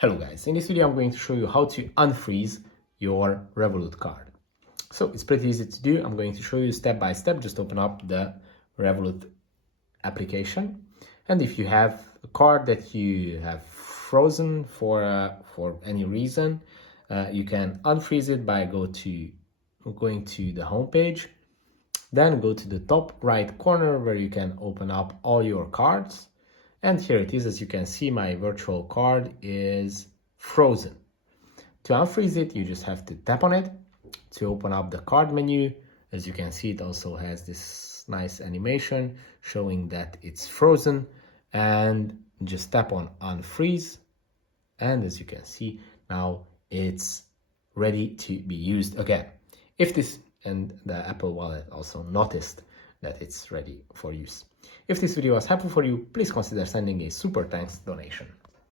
Hello guys, in this video I'm going to show you how to unfreeze your Revolut card. So it's pretty easy to do. I'm going to show you step by step. Just open up the Revolut application, and if you have a card that you have frozen for any reason, you can unfreeze it by going to the home page. Then go to the top right corner where you can open up all your cards. And here it is. As you can see, my virtual card is frozen. To unfreeze it, you just have to tap on it to open up the card menu. As you can see, it also has this nice animation showing that it's frozen, and just tap on unfreeze. And as you can see, now it's ready to be used again. And the Apple Wallet also noticed that it's ready for use. If this video was helpful for you, please consider sending a super thanks donation.